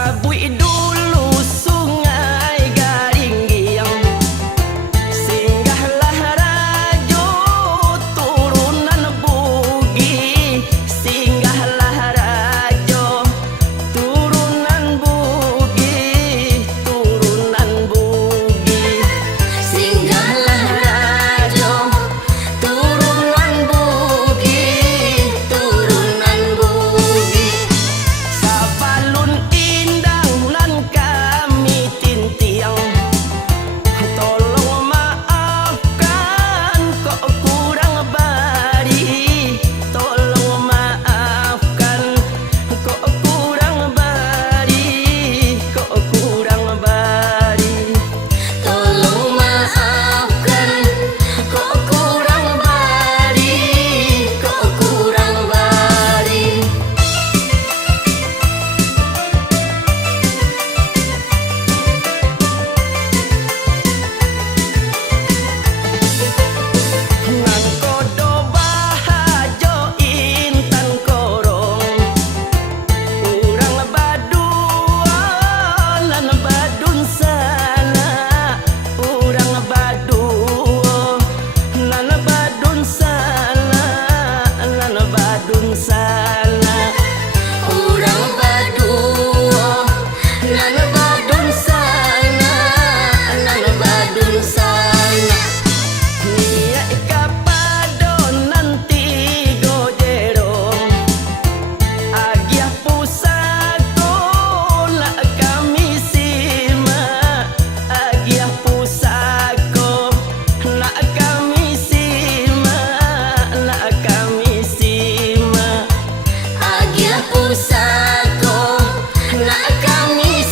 Sabui dulu sungai Garinggiang, singgahlah Rajo turunan Bugi, singgahlah Rajo turunan Bugi, turunan Bugi, Singgahlah Rajo turunan Bugi, turunan Bugi. Sabalun indang nan kami tintiang, tolong maafkan kok kurang bari, tolong maafkan kok kurang bari, kok kurang bari. Tolong maafkan, kok kurang bari, kok kurang bari. Ngan kodo bahajo intan korong, urang badua lan badun sana, urang badua lan badun sana, lan badun sana. Urang Baduo nan badun sana, nan badun sana. Nia ikapadon nanti gojerong, agiah pusako la kami simak, agiah pusako la kami simak, la kami simak. Agia pusako nak kami